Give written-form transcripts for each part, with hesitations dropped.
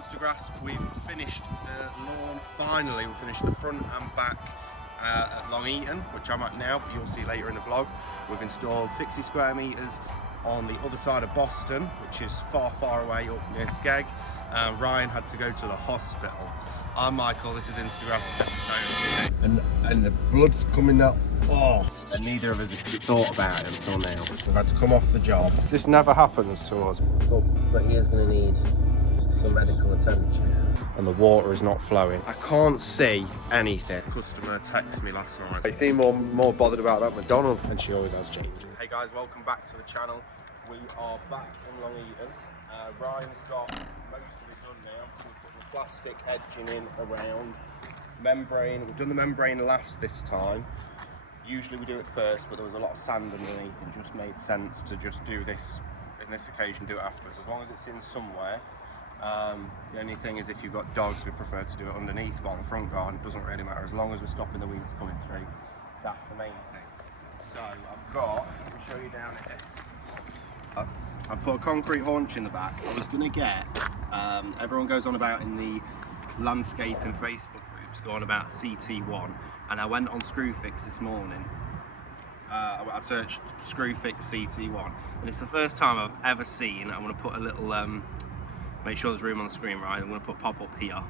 instaGrass, we've finished the lawn finally. We've finished the front and back at Long Eaton, which I'm at now, but you'll see later in the vlog. We've installed 60 square metres on the other side of Boston, which is far away up near Skeg. Ryan had to go to the hospital. I'm Michael, this is instaGrass episode 2. And the blood's coming up. Oh, and neither of us have thought about it until now. We've had to come off the job. This never happens to us. Oh, but he is going to need some medical attention. And the water is not flowing. I can't see anything. Customer texted me last night. They seem more bothered about that McDonald's, and she always has changed. Hey guys, welcome back to the channel. We are back in Long Eaton. Ryan's got most of it done now. We've put the plastic edging in around. Membrane, we've done the membrane last this time. Usually we do it first, but there was a lot of sand underneath. It just made sense to just do this, in this occasion, do it afterwards. As long as it's in somewhere. The only thing is if you've got dogs, we prefer to do it underneath, but on the front garden, it doesn't really matter. As long as we're stopping the weeds coming through, that's the main thing. So I've got, let me show you down here. I've put a concrete haunch in the back. I was going to get, everyone goes on about in the landscaping Facebook groups, going about CT1, and I went on Screwfix this morning. I searched Screwfix CT1, and it's the first time I've ever seen, I'm going to put a little, make sure there's room on the screen, right? I'm going to put pop up here.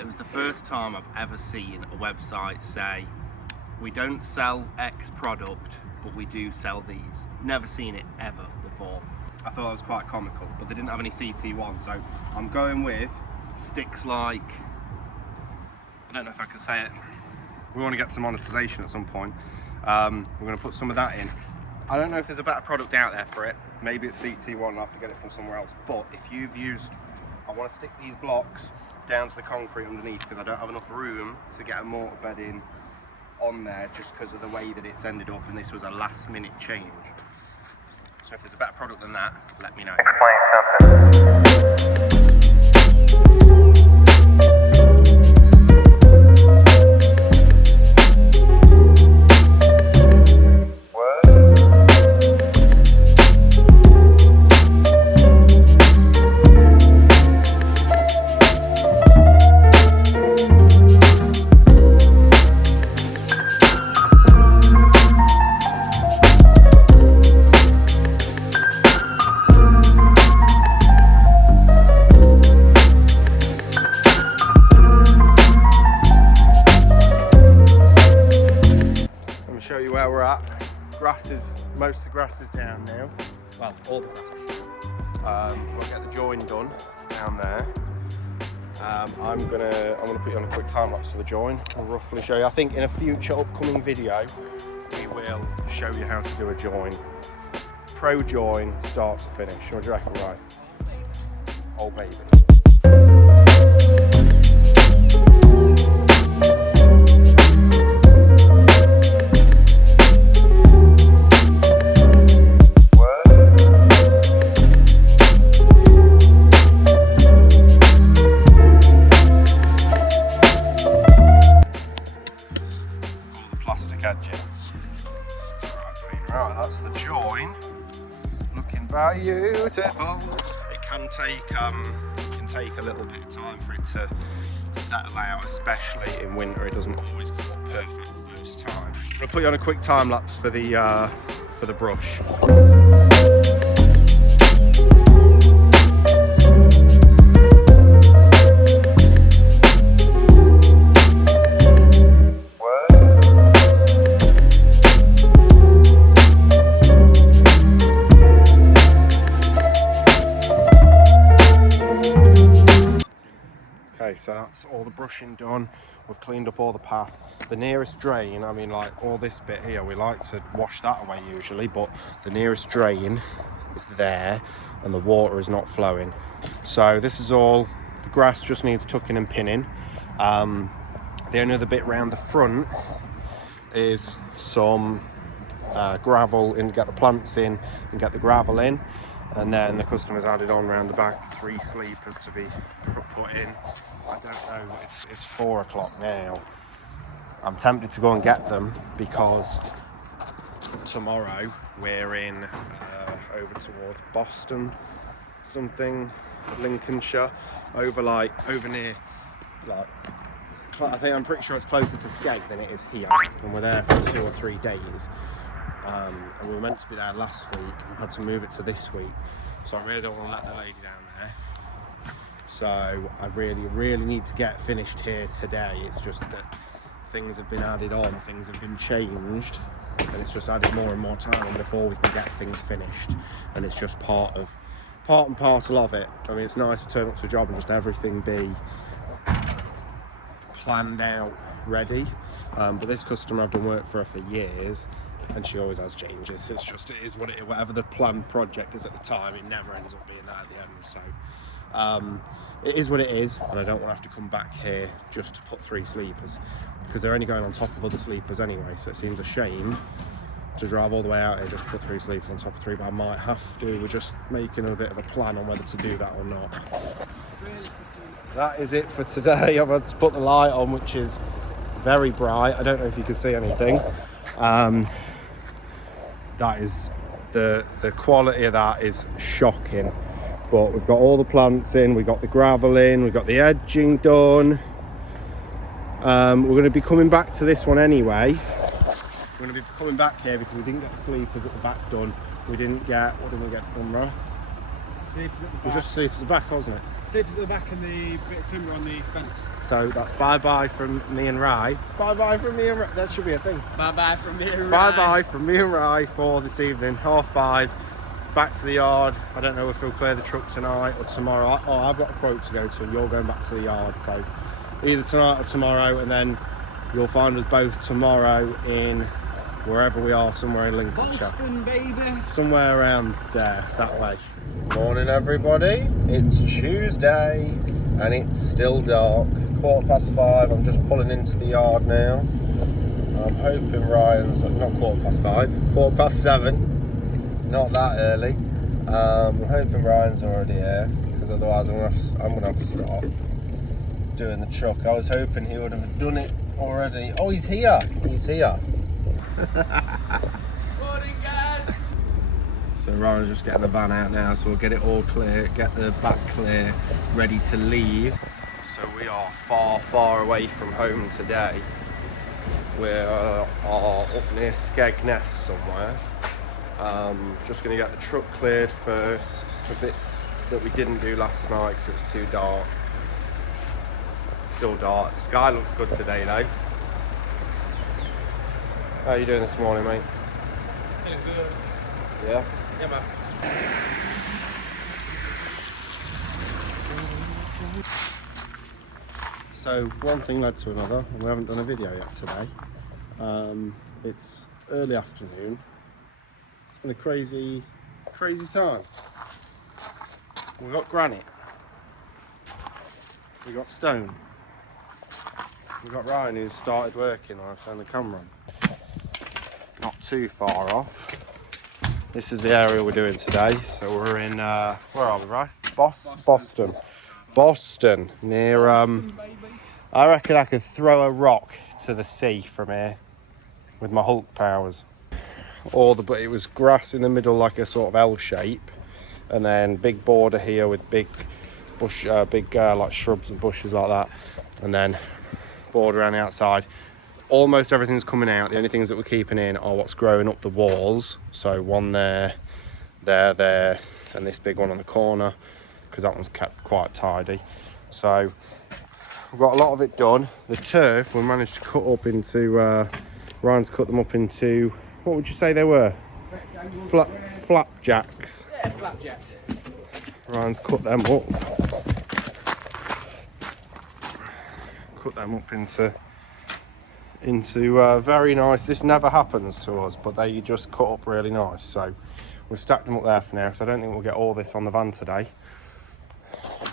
It was the first time I've ever seen a website say, we don't sell X product, but we do sell these. Never seen it ever before. I thought it was quite comical, but they didn't have any CT1, so I'm going with sticks like, I don't know if I can say it. We want to get some monetization at some point. We're going to put some of that in. I don't know if there's a better product out there for it. Maybe it's CT1, I'll have to get it from somewhere else. But if you've used, I want to stick these blocks down to the concrete underneath because I don't have enough room to get a mortar bed in on there just because of the way that it's ended up, and this was a last minute change. So if there's a better product than that, let me know. Show you where we're at. Most of the grass is down now. Well, all the grass is down. We'll get the join done down there. I'm gonna put you on a quick time lapse for the join. I'll roughly show you. I think in a future upcoming video, we will show you how to do a join. Pro join, start to finish. What do you reckon, right? Oh baby. Right, that's the join. Looking beautiful. It can take a little bit of time for it to settle out, especially in winter. It doesn't always come up perfect the first time. I'm gonna put you on a quick time lapse for the brush. Okay, so that's all the brushing done. We've cleaned up all the path. The nearest drain, I mean, like all this bit here, we like to wash that away usually, but the nearest drain is there and the water is not flowing. So this is all, the grass just needs tucking and pinning. The only other bit round the front is some gravel, and get the plants in and get the gravel in. And then the customer's added on round the back 3 sleepers to be put in. I don't know, it's 4 o'clock now. I'm tempted to go and get them because tomorrow we're in over towards Boston something. Lincolnshire, over near, I'm pretty sure it's closer to Skeg than it is here, and we're there for 2 or 3 days. And we were meant to be there last week and had to move it to this week, so I really don't want to let the lady down there. So I really need to get finished here today. It's just that things have been added on, things have been changed, and it's just added more and more time before we can get things finished. And it's just part and parcel of it. I mean, it's nice to turn up to a job and just everything be planned out, ready. But this customer, I've done work for her for years, and she always has changes. It is what it is. Whatever the planned project is at the time, it never ends up being that at the end. So it is what it is, and I don't want to have to come back here just to put 3 sleepers, because they're only going on top of other sleepers anyway, so it seems a shame to drive all the way out here just to put 3 sleepers on top of 3, but I might have to. We're just making a bit of a plan on whether to do that or not. That is it for today. I've had to put the light on, which is very bright. I don't know if you can see anything. That is the quality of that is shocking. But we've got all the plants in, we've got the gravel in, we've got the edging done. We're going to be coming back to this one anyway. We're going to be coming back here because we didn't get the sleepers at the back done. What didn't we get done, Ro? Sleepers at the back. It was just sleepers at the back, wasn't it? Sleepers at the back and the bit of timber on the fence. So that's bye-bye from me and Rye. Bye-bye from me and Rye. That should be a thing. Bye-bye from me and Rye. Bye-bye from me and Rye for this evening, 5:30. Back to the yard. I don't know if we'll clear the truck tonight or tomorrow. Oh, I've got a quote to go to, and you're going back to the yard. So either tonight or tomorrow, and then you'll find us both tomorrow in wherever we are, somewhere in Lincolnshire. Boston, baby. Somewhere around there, that way. Morning, everybody. It's Tuesday, and it's still dark. 5:15. I'm just pulling into the yard now. I'm hoping Ryan's not 5:15, 7:15. Not that early. I'm hoping Ryan's already here, because otherwise I'm gonna have to start doing the truck. I was hoping he would have done it already. Oh, he's here. He's here. Morning, guys. So Ryan's just getting the van out now, so we'll get it all clear, get the back clear, ready to leave. So we are far away from home today. We are up near Skegness somewhere. Just going to get the truck cleared first, the bits that we didn't do last night because it was too dark. It's still dark. The sky looks good today though. How are you doing this morning, mate? Feeling good. Yeah? Yeah, man. So one thing led to another, and we haven't done a video yet today. It's early afternoon. It's been a crazy time. We got granite. We got stone. We got Ryan, who's started working when I turned the camera on. Not too far off. This is the area we're doing today. So we're in, where are we, Ryan? Boston. Near, I reckon I could throw a rock to the sea from here with my Hulk powers. But it was grass in the middle, like a sort of L shape, and then big border here with big bush, like shrubs and bushes like that, and then border around the outside. Almost everything's coming out. The only things that we're keeping in are what's growing up the walls. So one there, and this big one on the corner, because that one's kept quite tidy. So we've got a lot of it done. The turf we managed to cut up into, Ryan's cut them up into, what would you say they were? Flapjacks. Yeah, flapjacks. Ryan's cut them up. Cut them up into very nice. This never happens to us, but they just cut up really nice. So we've stacked them up there for now, because I don't think we'll get all this on the van today.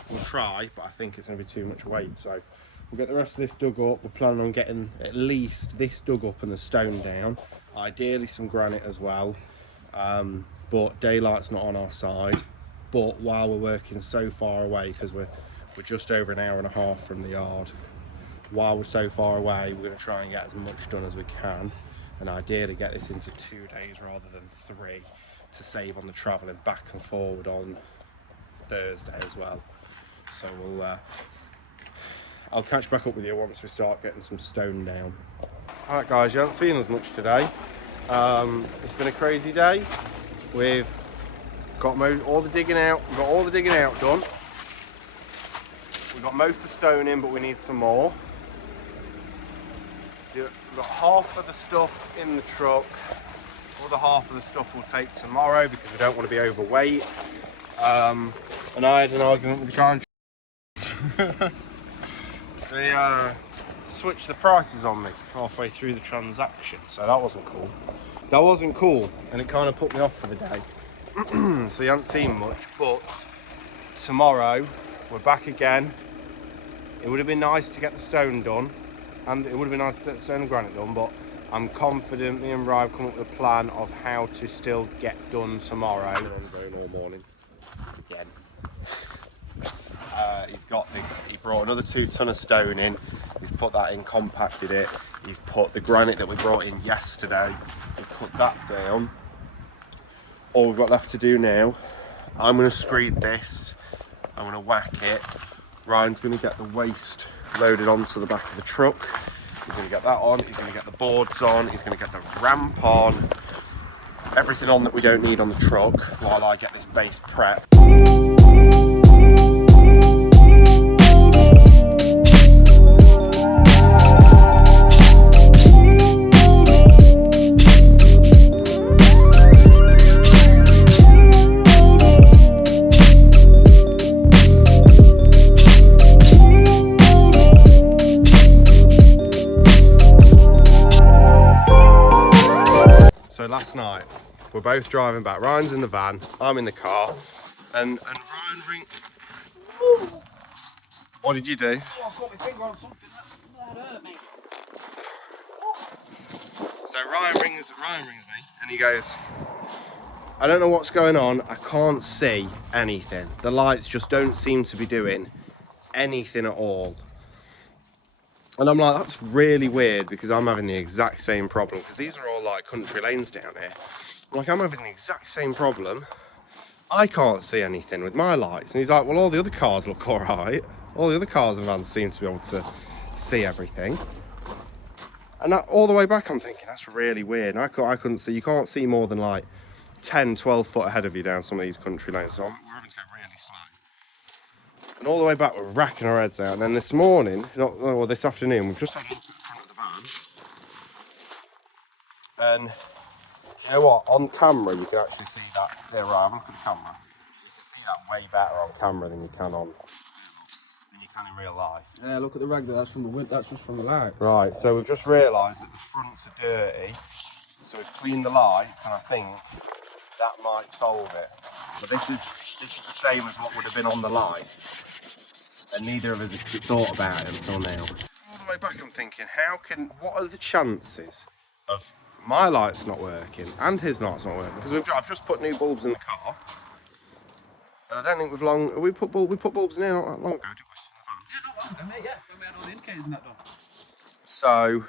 We'll try, but I think it's going to be too much weight. So we'll get the rest of this dug up. We're planning on getting at least this dug up and the stone down. Ideally some granite as well, but daylight's not on our side. But while we're working so far away, because we're just over an hour and a half from the yard, while we're so far away, we're going to try and get as much done as we can, and ideally get this into 2 days rather than 3, to save on the travelling back and forward on Thursday as well. So I'll catch back up with you once we start getting some stone down. All right, guys, you haven't seen us much today. It's been a crazy day. We've got all the digging out. We've got all the digging out done. We've got most of the stone in, but we need some more. We've got half of the stuff in the truck. Other half of the stuff we'll take tomorrow because we don't want to be overweight. And I had an argument with the guy. They switched the prices on me halfway through the transaction, so that wasn't cool. That wasn't cool, and it kind of put me off for the day. So you haven't seen much, but tomorrow we're back again. It would have been nice to get the stone done, and it would have been nice to get the stone and granite done, but I'm confident me and Ryan have come up with a plan of how to still get done tomorrow. On zone all morning again. He brought another 2 ton of stone in. He's put that in, compacted it. He's put the granite that we brought in yesterday. He's put that down. All we've got left to do now, I'm going to screed this. I'm going to whack it. Ryan's going to get the waste loaded onto the back of the truck. He's going to get that on. He's going to get the boards on. He's going to get the ramp on. Everything on that we don't need on the truck while I get this base prep. So last night, we're both driving back. Ryan's in the van, I'm in the car, and Ryan ring. What did you do? Oh, I've got my finger on something. That hurt me. So Ryan rings me, and he goes, I don't know what's going on. I can't see anything. The lights just don't seem to be doing anything at all. And I'm like, that's really weird because I'm having the exact same problem because these are all like country lanes down here. I'm like, I'm having the exact same problem. I can't see anything with my lights. And he's like, well, all the other cars look all right. All the other cars and vans seem to be able to see everything. And all the way back, I'm thinking, that's really weird. And I couldn't see, you can't see more than like 10, 12 foot ahead of you down some of these country lanes. So we're having to go really slow. And all the way back, we're racking our heads out. And then this morning, this afternoon, we've just had a look at the front of the van. And you know what? On camera, you can actually see that. There, right, have a look at the camera. You can see that way better on camera than you can in real life. Yeah, look at the rag there. That's just from the lights. Right, so we've just realised that the fronts are dirty. So we've cleaned the lights, and I think that might solve it. But this is the same as what would have been on the light. And neither of us have thought about it until now. All the way back I'm thinking, what are the chances of my light's not working and his light's not working? Because I've just put new bulbs in the car. And I don't think we put bulbs in here not that long ago, did we? Yeah, not long ago, mate, yeah. When we had all the indicators and that done. So,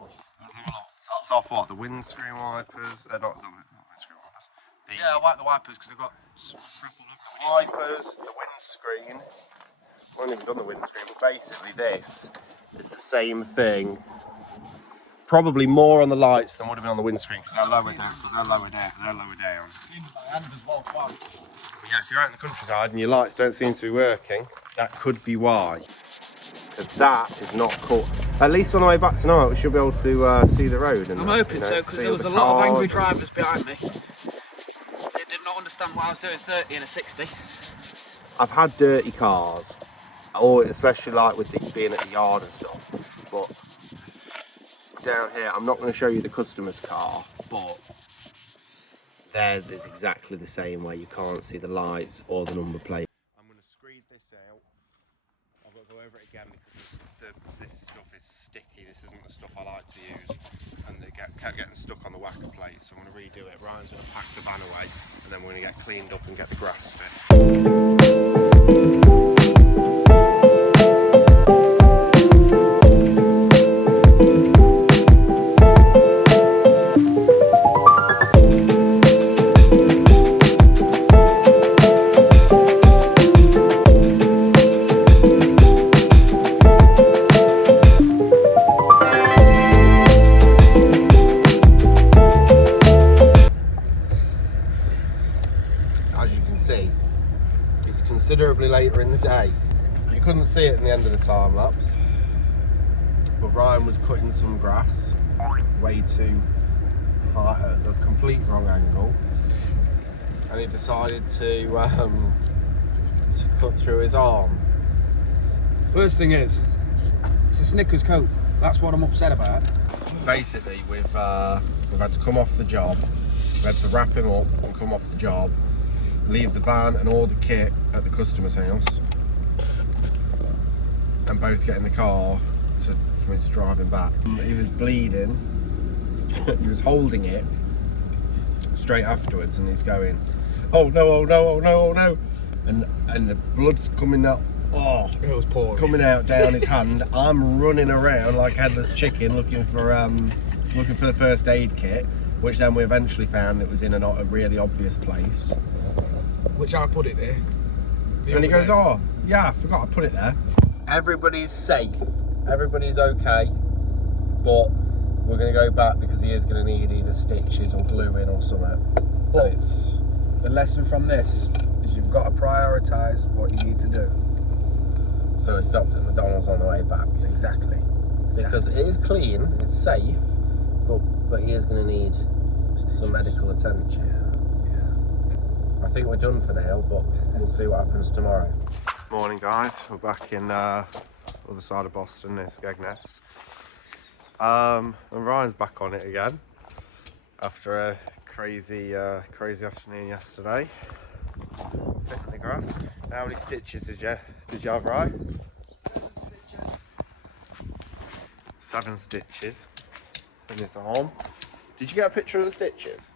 Nice. that's off what? The windscreen wipers? Not the windscreen wipers. Yeah, I wiped the wipers because I've got some crap all over. Wipers, the windscreen. I haven't even done the windscreen, but basically this is the same thing. Probably more on the lights than would have been on the windscreen because they're lower down. They're lower down. But yeah, if you're out in the countryside and your lights don't seem to be working, that could be why. Because that is not cool. At least on the way back tonight, we should be able to see the road. And I'm hoping so, because there was a lot of angry drivers behind me. They did not understand why I was doing 30 and a 60. I've had dirty cars, or especially like with being at the yard and stuff. But down here, I'm not going to show you the customer's car, but theirs is exactly the same where you can't see the lights or the number plate. I'm going to screed this out. I've got to go over it again because this stuff is sticky. This isn't the stuff I like to use, and they kept getting stuck on the whacker plate. So I'm going to redo it. Ryan's going to pack the van away, and then we're going to get cleaned up and get the grass fit. can see, it's considerably later in the day. You couldn't see it in the end of the time lapse, but Ryan was cutting some grass way too high at the complete wrong angle, and he decided to cut through his arm. Worst thing is, it's a Snickers coat. That's what I'm upset about. Basically, we've had to come off the job. We had to wrap him up and come off the job, leave the van and all the kit at the customer's house, and both get in the car for me to drive him back. He was bleeding. He was holding it straight afterwards, and he's going, "Oh no! Oh no! Oh no! Oh no!" And the blood's coming out. Oh, It was pouring. coming out down his hand. I'm running around like headless chicken looking for the first aid kit, which then we eventually found it was in a really obvious place. Which I put it there. And he goes, "Oh, yeah, I forgot I put it there." Everybody's safe. Everybody's okay. But we're going to go back because he is going to need either stitches or glue in or something. But the lesson from this is you've got to prioritise what you need to do. So we stopped at McDonald's on the way back. Exactly. Because it is clean, it's safe, but he is going to need some medical attention. I think we're done for now, but we'll see what happens tomorrow. Morning guys, we're back in other side of Boston near Skegness. And Ryan's back on it again after a crazy afternoon yesterday. Fitting the grass. How many stitches did you have, Ryan? 7 stitches in his arm. Did you get a picture of the stitches?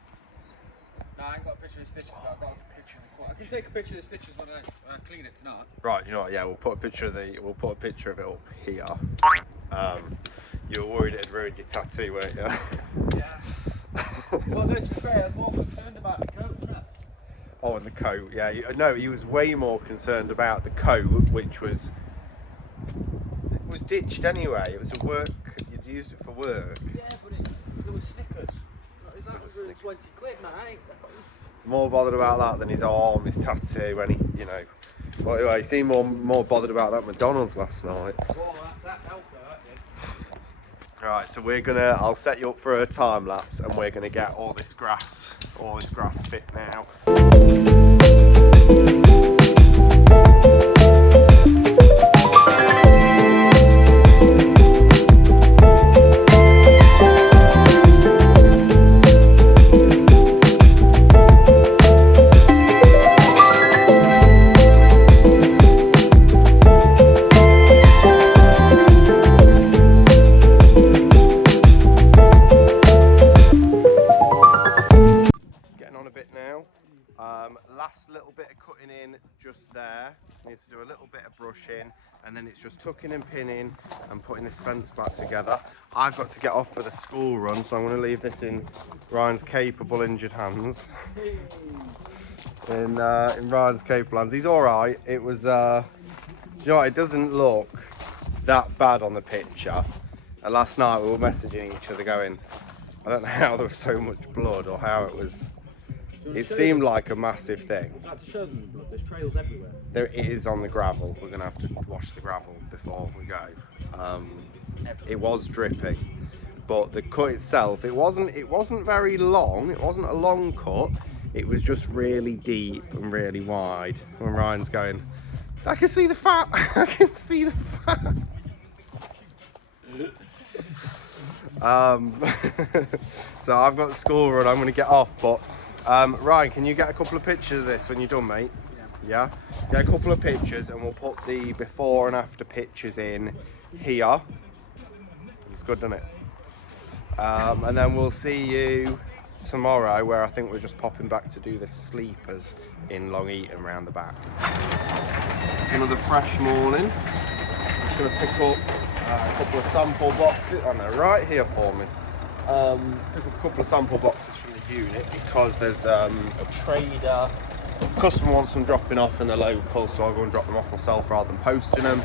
No, I ain't got a picture of the stitches, but I've got a picture of the stitches. I can take a picture of the stitches when I clean it tonight. Right, you know what? Yeah, we'll put a picture of it up here. You were worried it'd ruined your tattoo, weren't you? Yeah. Well, no, to be fair, I was more concerned about the coat, wasn't it? Oh, and the coat. Yeah, no, he was way more concerned about the coat, which was ditched anyway. It was a work. You'd used it for work. Yeah, but there was Snickers. Is that 120 quid, mate? More bothered about that than his arm, his tattoo, and he, you know. Well, anyway, he seemed more bothered about that McDonald's last night. Well, that helped though, that did. Right, so I'll set you up for a time lapse, and we're gonna get all this grass fit now. Last little bit of cutting in just there. Need to do a little bit of brushing, and then it's just tucking and pinning and putting this fence back together. I've got to get off for the school run, so I'm going to leave this in Ryan's capable injured hands. in Ryan's capable hands. He's all right. It was, you know what, it doesn't look that bad on the picture. And last night we were messaging each other going, I don't know how there was so much blood or how it was. It seemed like a massive thing. I had to show them the blood. There's trails everywhere. There it is on the gravel. We're going to have to wash the gravel before we go. It was dripping, but the cut itself, it wasn't very long. It wasn't a long cut. It was just really deep and really wide. When Ryan's going, I can see the fat. I can see the fat. So I've got the school run. I'm going to get off, but. Ryan, can you get a couple of pictures of this when you're done, mate? Yeah? Get a couple of pictures and we'll put the before and after pictures in here. It's good, doesn't it? And then we'll see you tomorrow, where I think we're just popping back to do the sleepers in Long Eaton round the back. It's another fresh morning. I'm just going to pick up a couple of sample boxes. Oh no, right here for me. Pick up a couple of sample boxes from the unit because there's a trader. Customer wants them dropping off in the local, so I'll go and drop them off myself rather than posting them.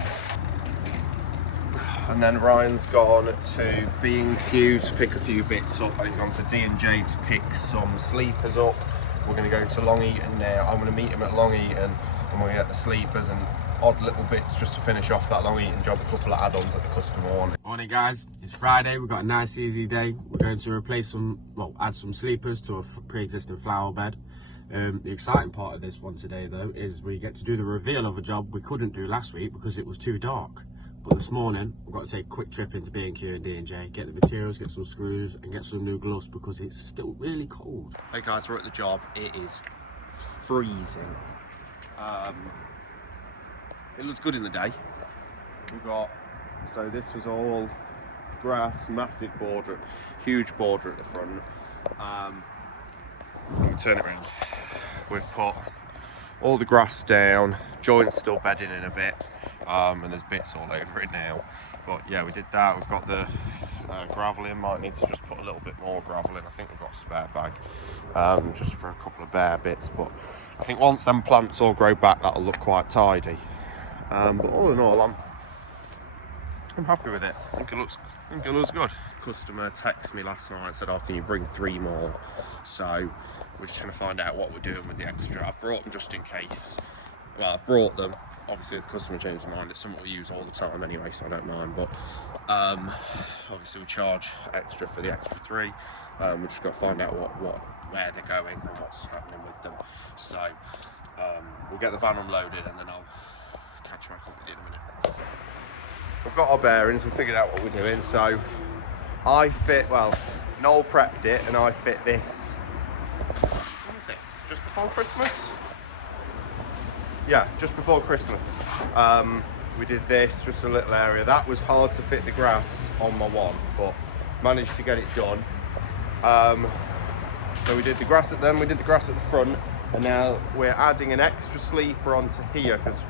And then Ryan's gone to B&Q to pick a few bits up, and he's gone to D&J to pick some sleepers up. we're going to go to Long Eaton now. I'm going to meet him at Long Eaton, and we're going to get the sleepers and odd little bits just to finish off that Long Eaton job. A couple of add-ons that the customer wanted. Morning guys, it's Friday. We've got a nice easy day. We're going to replace some, well, add some sleepers to a pre-existing flower bed. The exciting part of this one today though is we get to do the reveal of a job we couldn't do last week because it was too dark. But this morning we've got to take a quick trip into B&Q and D&J, get the materials, get some screws and get some new gloves because it's still really cold. Hey guys, we're at the job. It is freezing. It looks good in the day. We've got, so this was all grass, massive border, huge border at the front. Let me turn it around. We've put all the grass down, joints still bedding in a bit, and there's bits all over it now. But yeah, we did that. We've got the gravel in. Might need to just put a little bit more gravel in. I think we've got a spare bag, just for a couple of bare bits. But I think once them plants all grow back, that'll look quite tidy. But all in all, I'm happy with it. I think it looks good. Customer texted me last night and said, "Oh, can you bring 3 more?" So we're just going to find out what we're doing with the extra. I've brought them just in case. Well, I've brought them. Obviously, the customer changed his mind. It's something we use all the time anyway, so I don't mind. But obviously, we charge extra for the extra 3. We've just got to find out where they're going and what's happening with them. So we'll get the van unloaded and then I'll catch back up with you in a minute. We've got our bearings, we figured out what we're doing. So Noel prepped it and I fit this. When was this? Just before Christmas? Yeah, just before Christmas. We did this, just a little area. That was hard to fit the grass on my one, but managed to get it done. So we did the grass at the front, and now we're adding an extra sleeper onto here because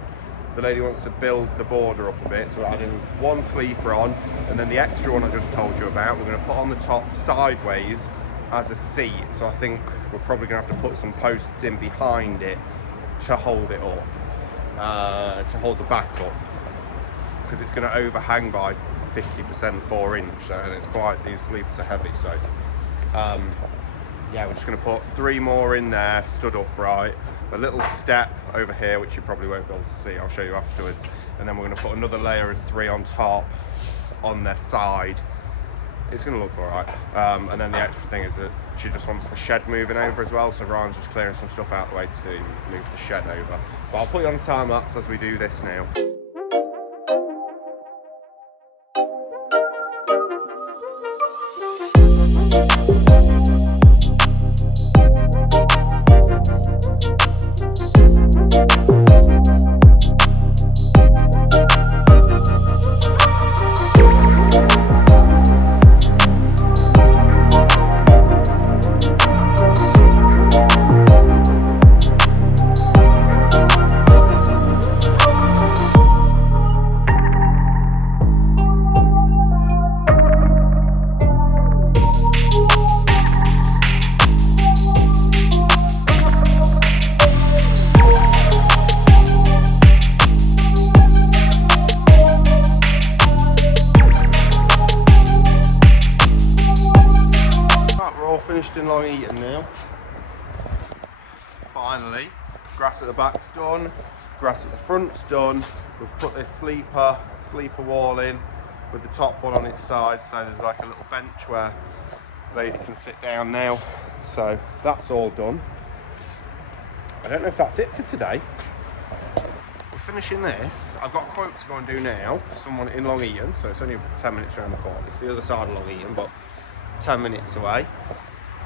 the lady wants to build the border up a bit. So we're adding 1 sleeper on, and then the extra one I just told you about, we're going to put on the top sideways as a seat. So I think we're probably going to have to put some posts in behind it to hold it up, to hold the back up, because it's going to overhang by 50%, 4 inch. So, and it's quite, these sleepers are heavy. So yeah, we're just going to put 3 more in there, stood upright. A little step over here, which you probably won't be able to see, I'll show you afterwards. And then we're going to put another layer of 3 on top on their side. It's going to look all right. And then the extra thing is that she just wants the shed moving over as well. So Ryan's just clearing some stuff out of the way to move the shed over. But I'll put you on time lapse as we do this now. Finished in Long Eaton now. Finally, grass at the back's done, grass at the front's done. We've put this sleeper wall in with the top one on its side, so there's like a little bench where the lady can sit down now. So that's all done. I don't know if that's it for today. We're finishing this. I've got a quote to go and do now. Someone in Long Eaton, so it's only 10 minutes around the corner. It's the other side of Long Eaton, but 10 minutes away.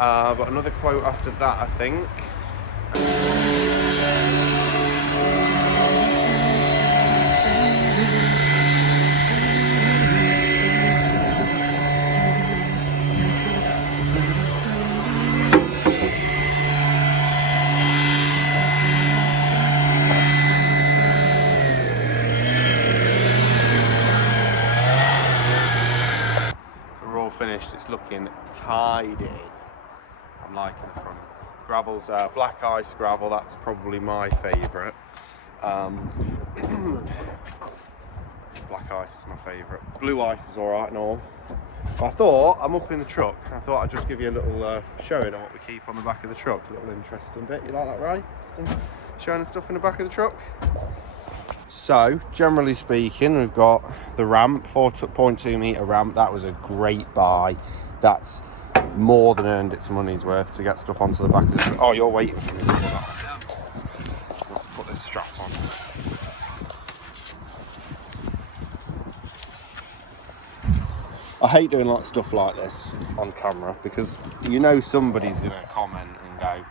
I've got another quote after that, I think. So we're all finished. It's looking tidy. I'm liking the front. Gravel's black ice gravel, that's probably my favourite. Black ice is my favourite. Blue ice is alright and all. I thought, I'm up in the truck, I thought I'd just give you a little showing of what we keep on the back of the truck. A little interesting bit. You like that, right? Some showing the stuff in the back of the truck. So, generally speaking, we've got the ramp, 4.2 metre ramp. That was a great buy. That's more than earned its money's worth to get stuff onto the back of the truck. Oh, you're waiting for me to put that on. Let's put this strap on. I hate doing like stuff like this on camera because you know somebody's going to comment and go.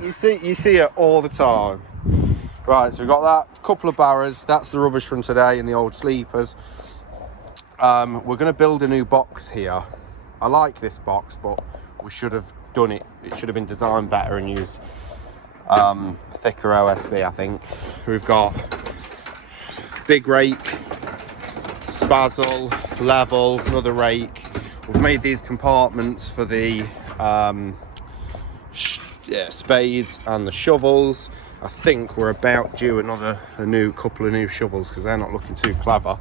You see it all the time. Right, so we've got that couple of barrows. That's the rubbish from today and the old sleepers. We're going to build a new box here. I like this box, but we should have done it. It should have been designed better and used thicker OSB, I think. We've got big rake, spazzle, level, another rake. We've made these compartments for the spades and the shovels. I think we're about due a couple of new shovels because they're not looking too clever.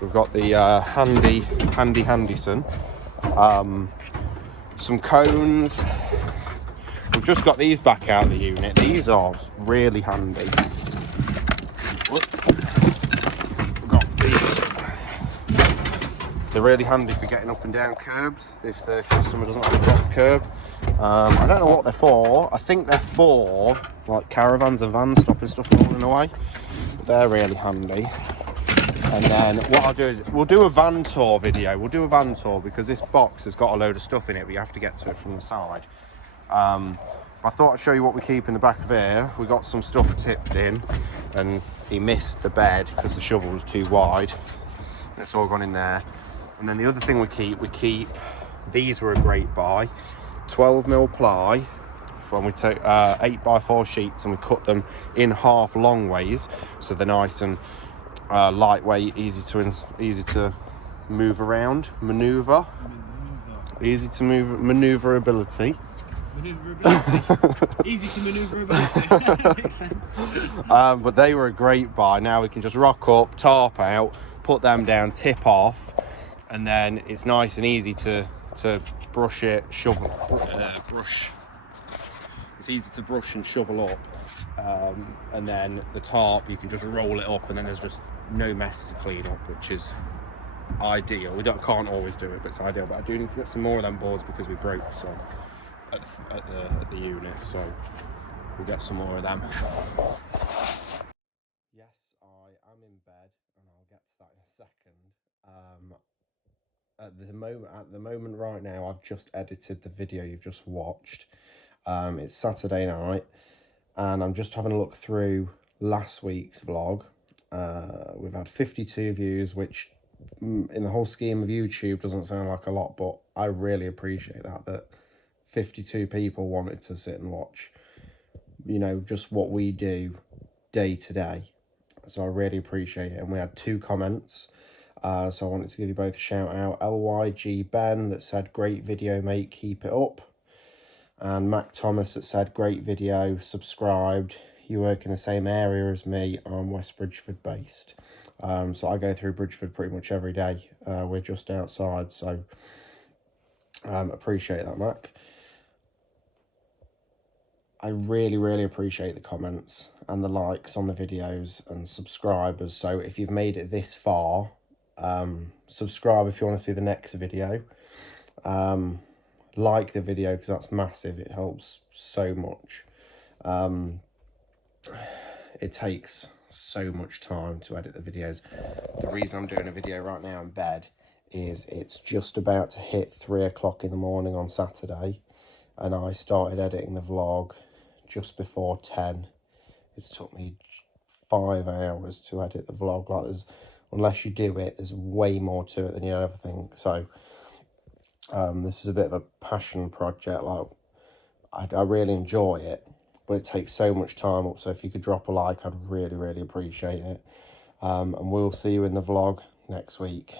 We've got the Handyson, some cones. We've just got these back out of the unit. These are really handy. We've got these. They're really handy for getting up and down curbs if the customer doesn't have a drop curb. I don't know what they're for. I think they're for like caravans and vans stopping stuff rolling away. They're really handy. And then what I'll do is we'll do a van tour video. We'll do a van tour because this box has got a load of stuff in it, but you have to get to it from the side. I thought I'd show you what we keep in the back of here. We got some stuff tipped in and he missed the bed because the shovel was too wide. And it's all gone in there. And then the other thing we keep, these were a great buy, 12mm ply. When we take 8x4 sheets and we cut them in half long ways, so they're nice and lightweight, easy to move around, easy to move, maneuverability. Easy to maneuverability. Makes sense. But they were a great buy. Now we can just rock up, tarp out, put them down, tip off, and then it's nice and easy to brush it, shovel, brush. It's easy to brush and shovel up, and then the tarp you can just roll it up, and then there's just no mess to clean up, which is ideal. Can't always do it, but it's ideal. But I do need to get some more of them boards because we broke some at the unit, so we'll get some more of them. Yes, I am in bed, and I'll get to that in a second. At the moment right now, I've just edited the video you've just watched. It's Saturday night, and I'm just having a look through last week's vlog. We've had 52 views, which in the whole scheme of YouTube doesn't sound like a lot, but I really appreciate that 52 people wanted to sit and watch, you know, just what we do day to day. So I really appreciate it. And we had 2 comments. So I wanted to give you both a shout out. LYG Ben that said, "Great video, mate, keep it up." And Mac Thomas that said, "Great video, subscribed. You work in the same area as me. I'm West Bridgeford based." So I go through Bridgeford pretty much every day. We're just outside, so appreciate that, Mac. I really, really appreciate the comments and the likes on the videos and subscribers. So if you've made it this far, subscribe if you want to see the next video. Like the video because that's massive. It helps so much. It takes so much time to edit the videos. The reason I'm doing a video right now in bed is it's just about to hit 3 o'clock in the morning on Saturday, and I started editing the vlog just before 10. It's took me 5 hours to edit the vlog. Like, unless you do it, there's way more to it than you ever think. So this is a bit of a passion project. Like, I really enjoy it, but it takes so much time up. So if you could drop a like, I'd really, really appreciate it. And we'll see you in the vlog next week.